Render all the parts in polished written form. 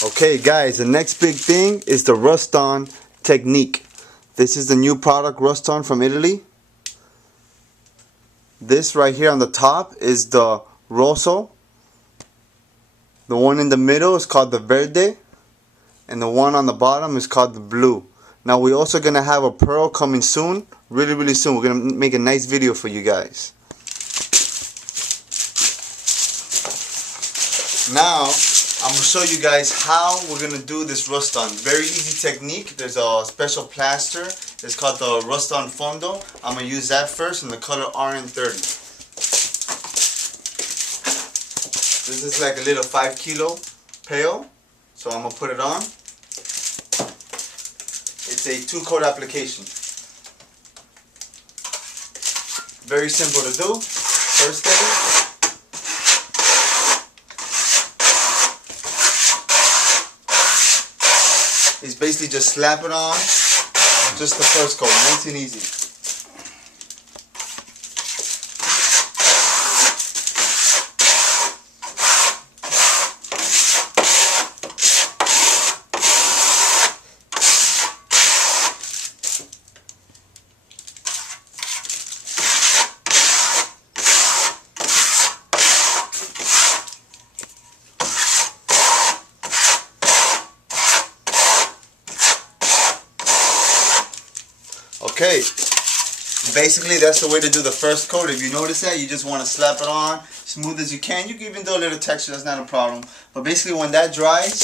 Okay guys, the next big thing is the RustOn technique. This is the new product RustOn from Italy. This right here on the top is the rosso. The one in the middle is called the verde. And the one on the bottom is called the blue. Now we're also going to have a pearl coming soon. Really soon. We're going to make a nice video for you guys. Now I'm going to show you guys how we're going to do this RustOn. Very easy technique. There's a special plaster. It's called the RustOn Fondo. I'm going to use that first in the color RN30. This is like a little 5 kilo pail. So I'm going to put it on. It's a 2-coat application. Very simple to do. First thing, is basically just slap it on, just the first coat, nice and easy. Okay, basically that's the way to do the first coat. If you notice that, you just want to slap it on smooth as you can. You can even do a little texture, that's not a problem. But basically when that dries,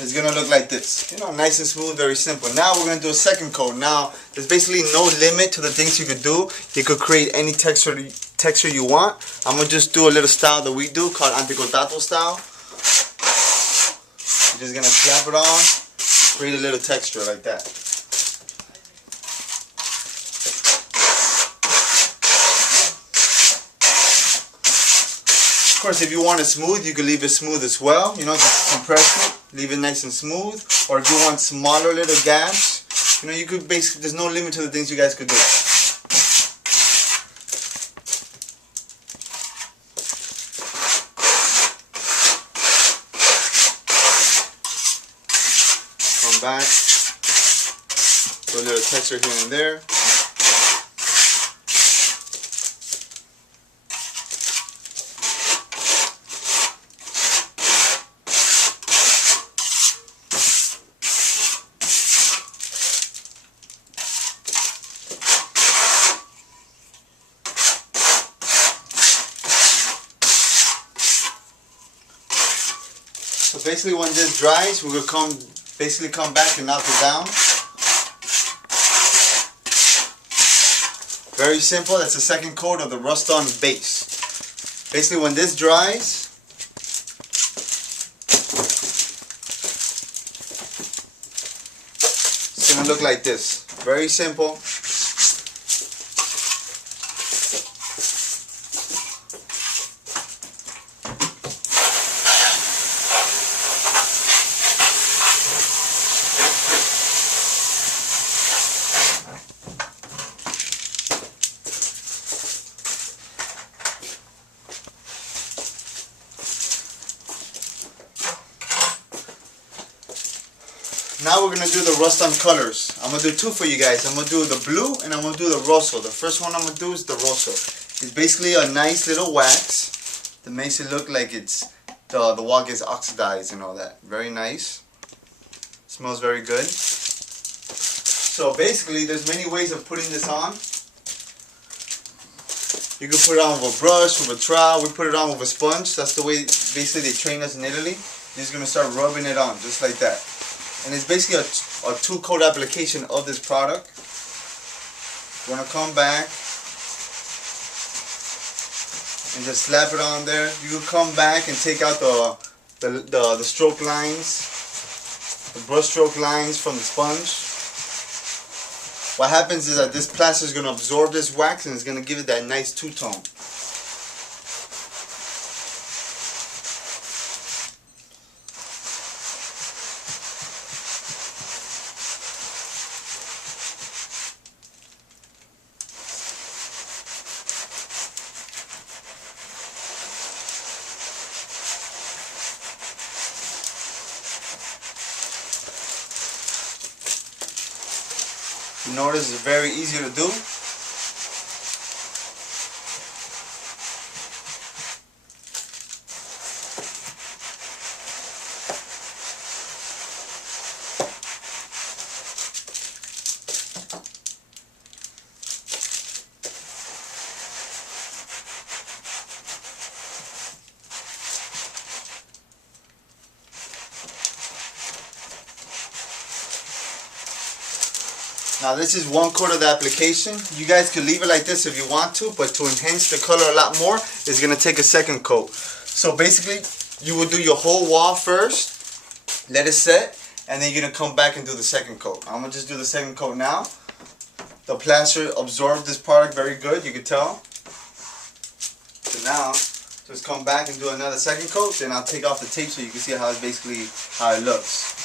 it's going to look like this. You know, nice and smooth, very simple. Now we're going to do a second coat. Now, there's basically no limit to the things you could do. You could create any texture you want. I'm going to just do a little style that we do called anticontato style. You're just going to slap it on, create a little texture like that. Of course, if you want it smooth, you can leave it smooth as well. You know, just compress it, leave it nice and smooth. Or if you want smaller little gaps, you know, you could basically, there's no limit to the things you guys could do. Back, do a little texture here and there. So basically when this dries, we will come back and knock it down. Very simple. That's the second coat of the RustOn base. Basically when this dries, it's going to look like this. Very simple. Now we're going to do the RustOn colors. I'm going to do two for you guys. I'm going to do the blue and I'm going to do the rosso. The first one I'm going to do is the rosso. It's basically a nice little wax that makes it look like it's the wall gets oxidized and all that. Very nice. Smells very good. So basically there's many ways of putting this on. You can put it on with a brush, with a trowel. We put it on with a sponge. That's the way basically they train us in Italy. You're just going to start rubbing it on just like that. And it's basically a 2-coat application of this product. You're going to come back and just slap it on there. You can come back and take out the stroke lines, the brush stroke lines from the sponge. What happens is that this plaster is going to absorb this wax and it's going to give it that nice two-tone. You notice it's very easy to do. Now this is one coat of the application. You guys can leave it like this if you want to, but to enhance the color a lot more, it's going to take a second coat. So basically, you will do your whole wall first, let it set, and then you're going to come back and do the second coat. I'm going to just do the second coat now. The plaster absorbed this product very good, you can tell. So now, just come back and do another second coat, then I'll take off the tape so you can see how it's basically how it looks.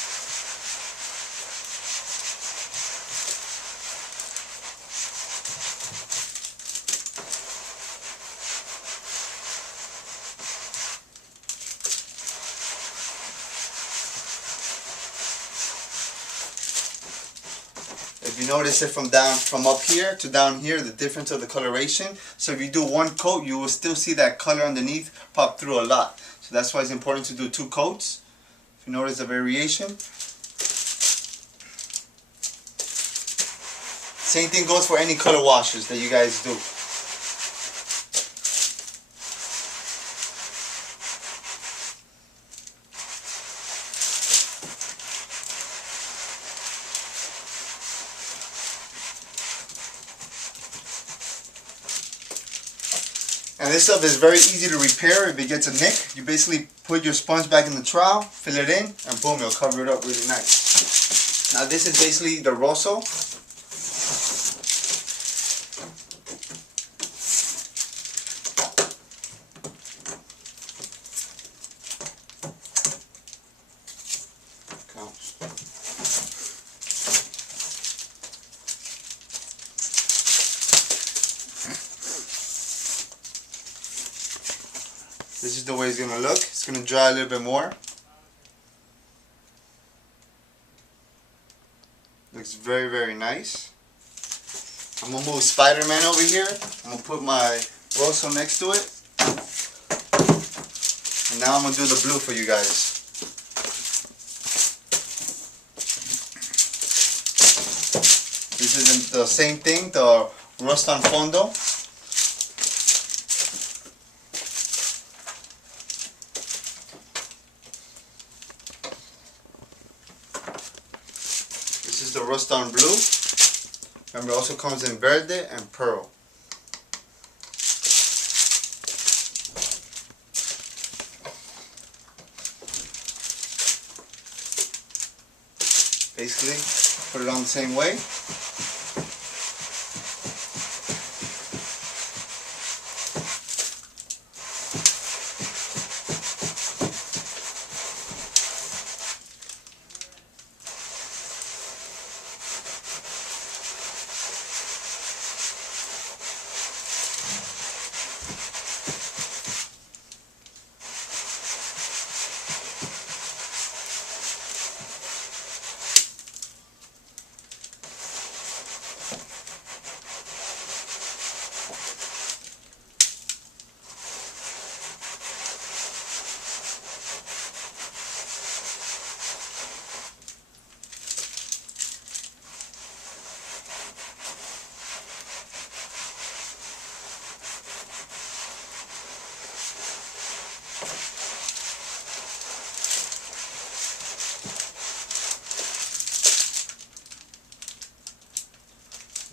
If you notice it from up here to down here, the difference of the coloration. So if you do one coat, you will still see that color underneath pop through a lot. So that's why it's important to do 2 coats. If you notice the variation. Same thing goes for any color washes that you guys do. And this stuff is very easy to repair if it gets a nick. You basically put your sponge back in the trowel, fill it in, and boom, it'll cover it up really nice. Now this is basically the rosso. This is the way it's going to look. It's going to dry a little bit more. Looks very, very nice. I'm going to move Spider-Man over here. I'm going to put my rosso next to it. And now I'm going to do the blue for you guys. This is the same thing, the RustOn Fondo. This is the RustOn Blue. Remember, it also comes in Verde and Pearl. Basically, put it on the same way.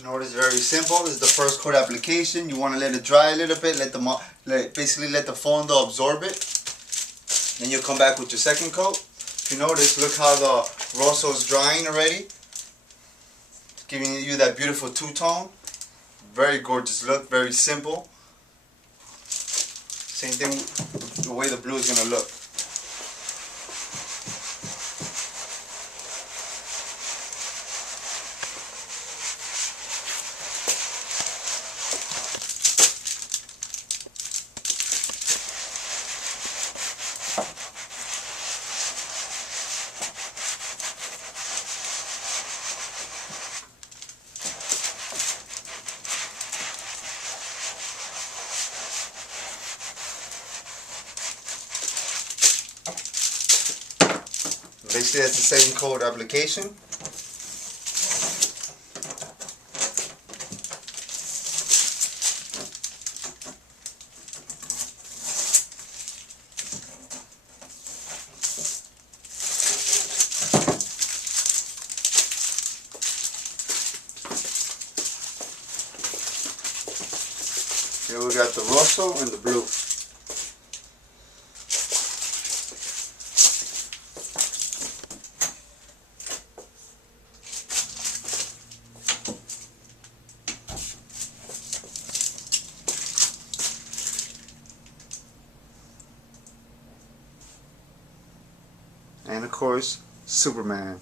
Notice very simple. This is the first coat application. You want to let it dry a little bit. Basically let the Fondo absorb it. Then you'll come back with your second coat. If you notice, look how the rosso is drying already. It's giving you that beautiful two-tone. Very gorgeous look. Very simple. Same thing the way the blue is going to look. Basically, that's the setting coat application. Here we got the rosso and the blue. And of course, Superman.